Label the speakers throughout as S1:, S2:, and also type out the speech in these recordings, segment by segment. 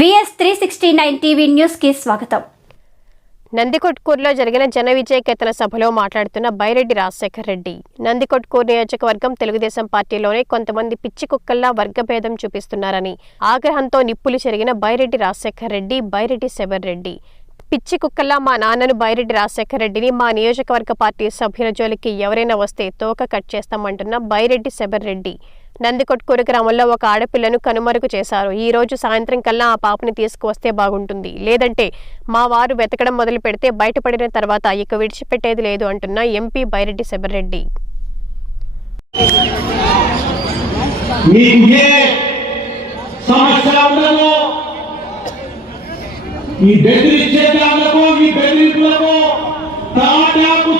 S1: VS three sixty nine TV న్యూస్కి స్వాగతం.
S2: నందికొట్కూరులో జరిగిన జన విజయకేతన సభలో మాట్లాడుతున్న బైరెడ్డి రాజశేఖర్ రెడ్డి. నందికొట్కూరు నియోజకవర్గం తెలుగుదేశం పార్టీలోనే కొంతమంది పిచ్చి కుక్కల్లా వర్గభేదం చూపిస్తున్నారని ఆగ్రహంతో నిప్పులు చెరిగిన బైరెడ్డి రాజశేఖర్ రెడ్డి బైరెడ్డి శబర్ రెడ్డి. పిచ్చి కుక్కల్లా మా నాన్నను బైరెడ్డి రాజశేఖర్ రెడ్డిని మా నియోజకవర్గ పార్టీ సభ్యుల జోలికి ఎవరైనా వస్తే తోక కట్ చేస్తామంటున్న బైరెడ్డి శబర్ రెడ్డి. నందికొట్కూరు గ్రామంలో ఒక ఆడపిల్లను కనుమరుగు చేశారు. ఈ రోజు సాయంత్రం కల్లా ఆ పాపని తీసుకువస్తే బాగుంటుంది. లేదంటే మా వారు వెతకడం మొదలు పెడితే బయటపడిన తర్వాత ఇక విడిచిపెట్టేది లేదు అంటున్న ఎంపీ బైరెడ్డి శబర్రెడ్డి.
S3: ఈ బెదిరించే ఈ బెదిరింపులకు తాటాకు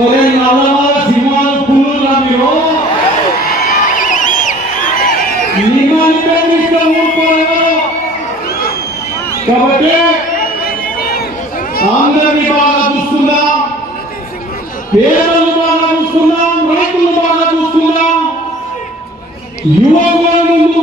S3: ఒరే నల్లమల సింహాలు పుల్లులా మీరు కాబట్టి అందరినీ బాగా చూసుకుందాం. పేదలను బాగా చూసుకుందాం రైతులను బాగా చూసుకుందాం. యువకులను ముందుకు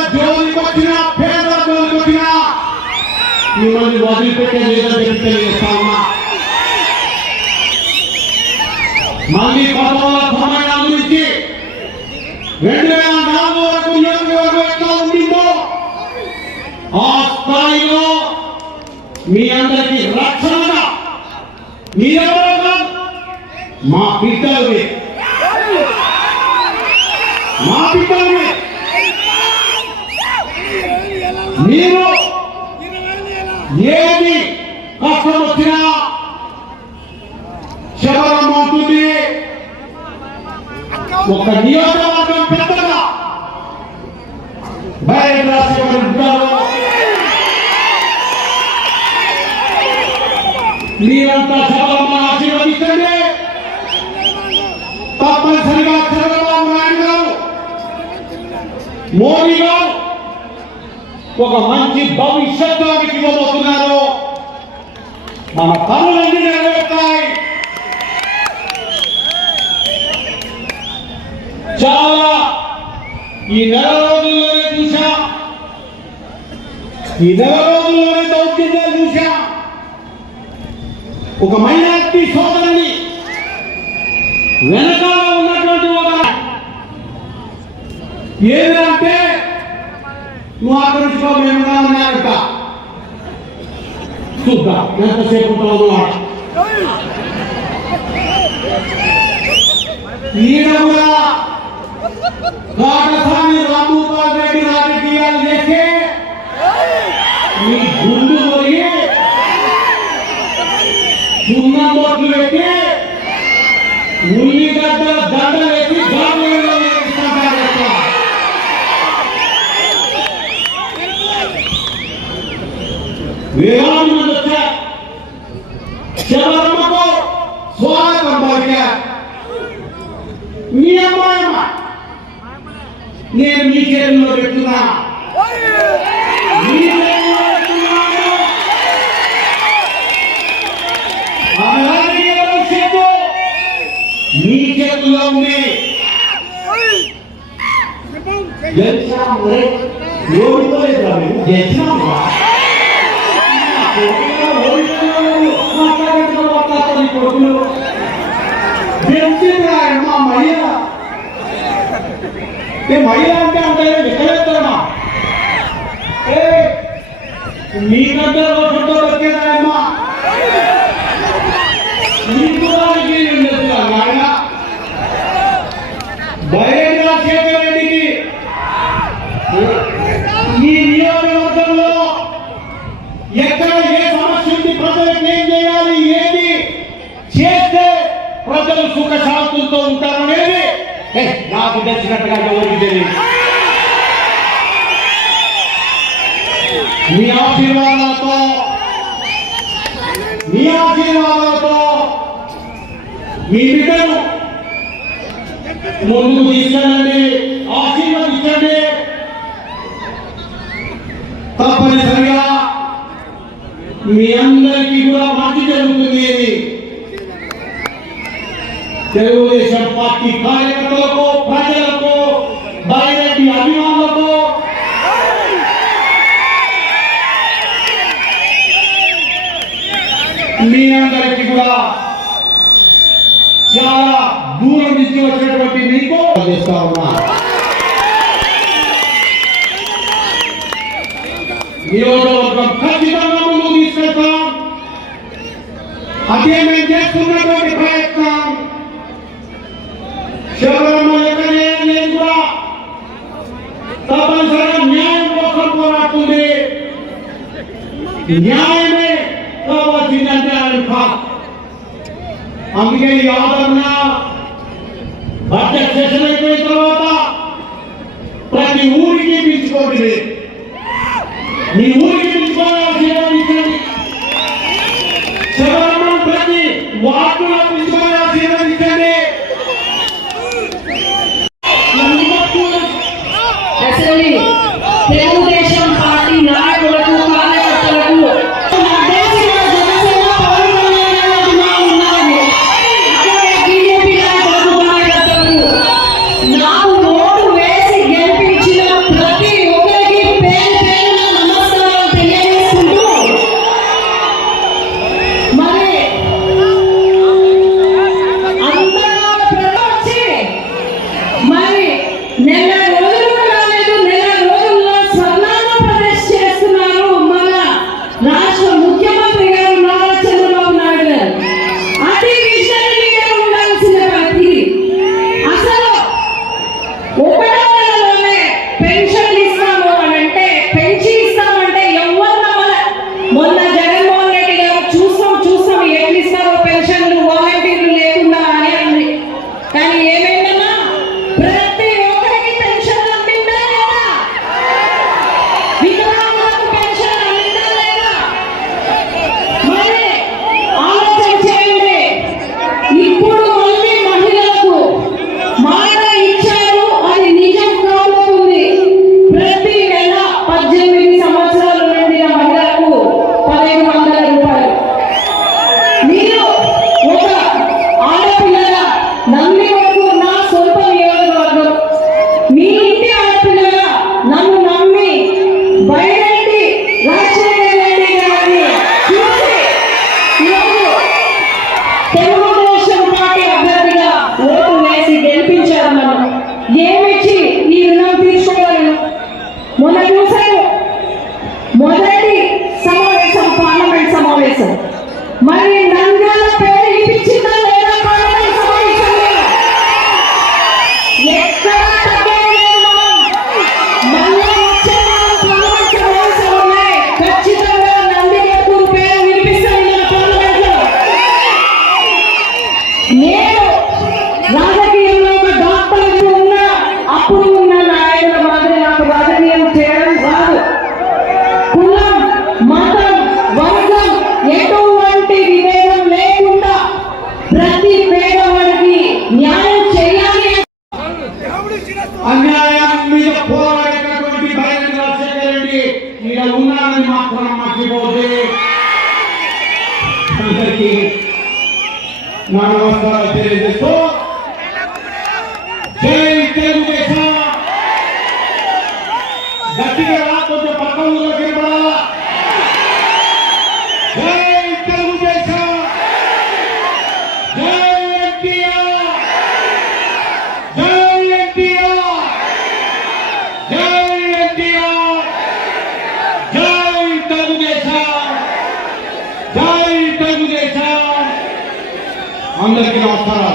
S3: మిమ్మల్ని వదిలిపెట్టే లేదని చెప్పి తెలియజేస్తా ఉన్నా మళ్ళీ పదవుల సమయం గురించి రెండు వేల నాలుగు వరకు నియోజకవర్గం ఎట్లా ఉండిందో ఆ స్థాయిలో మీ అందరికి రక్షణగా మీరెవరో కాదు, మా బిడ్డలవి మా బిడ్డలవి మీరు ఏది కష్టం వచ్చినా శబరం అవుతుంది. ఒక నియోజకవర్గం పెద్దగా బయట రాసేవారు మీరంతా శబరమ్మ ఆశీర్వదించండి. తప్పనిసరిగా చంద్రబాబు నాయుడు గారు మోడీ ఒక మంచి భవిష్యత్తుకి ఇవ్వబోతున్నారు. మన పనులన్నీ నెరవేరుతాయి. చాలా ఈ నెల రోజుల్లోనే చూసా ఈ నెల రోజుల్లోనే దౌత్యంగా చూసా ఒక మైనార్టీ సోదరుని వెనకాల ఉన్నటువంటి ఒక ఏదైనా నువ్వు ఆకరించుకో మేము ఉన్నాయంట చూద్దాం ఎంతసేపు ఉంటావు వాడు ఈయన కూడా వేలాది మంది వచ్చారు శబరమ్మకు స్వాగతం పలికారు మీ అమ్మాయమ్మ నేను మీ చేతుల్లో పెట్టున్నా మీ చేతుల్లో పెట్టున్నాను ఆమె రాజకీయ భవిష్యత్తు మీ చేతుల్లో ఉంది గెలిచాం రే. ఓడిపోలేదురా మేము గెలిచాం రా. ఓడిపోయాము. మాట్లాడేట్టుగా మాట్లాడతారు ఈ కొడుకులు. గెలిచిందిరా అమ్మ మయ్య ఏ మహిళ అంటే అంటే ఎక్కడెత్తమ్మా ఏ మీ దగ్గర ఫోటో వచ్చేదాయమ్మా
S4: మాకు తెచ్చినట్టుగా ఎవరికి తెలియదు మీ ఆశీర్వాదాలతో మీ ఆశీర్వాదాలతో మీ బిడ్డను ముందుకు తీసుకెళ్ళండి ఆశీర్వదించండి తప్పనిసరిగా మీ అందరికీ కూడా మంచి జరుగుతుంది తెలుగుదేశం పార్టీ కార్యక్రమం చాలా దూరం నుంచి వచ్చినటువంటి మీకు చేస్తా ఉన్నా నియోజకవర్గం ఖచ్చితంగా ముందుకు తీసుకెళ్తాం అదే మేము చేస్తున్నటువంటి ప్రయత్నం శబరమ్మ యొక్క న్యాయం కూడా తప్పనిసరిగా న్యాయం కోసం పోరాడుతుంది న్యాయమే కావాల్సిందంటే ఆయన అందుకే ఈ ఆదరణ భర్త సెషన్ అయిపోయిన తర్వాత ప్రతి ఊరికి పిలుచుకోండి మీ ఊరికి সংসারকে নানা অবস্থা পেরে যেত అందరికీ నమస్కారం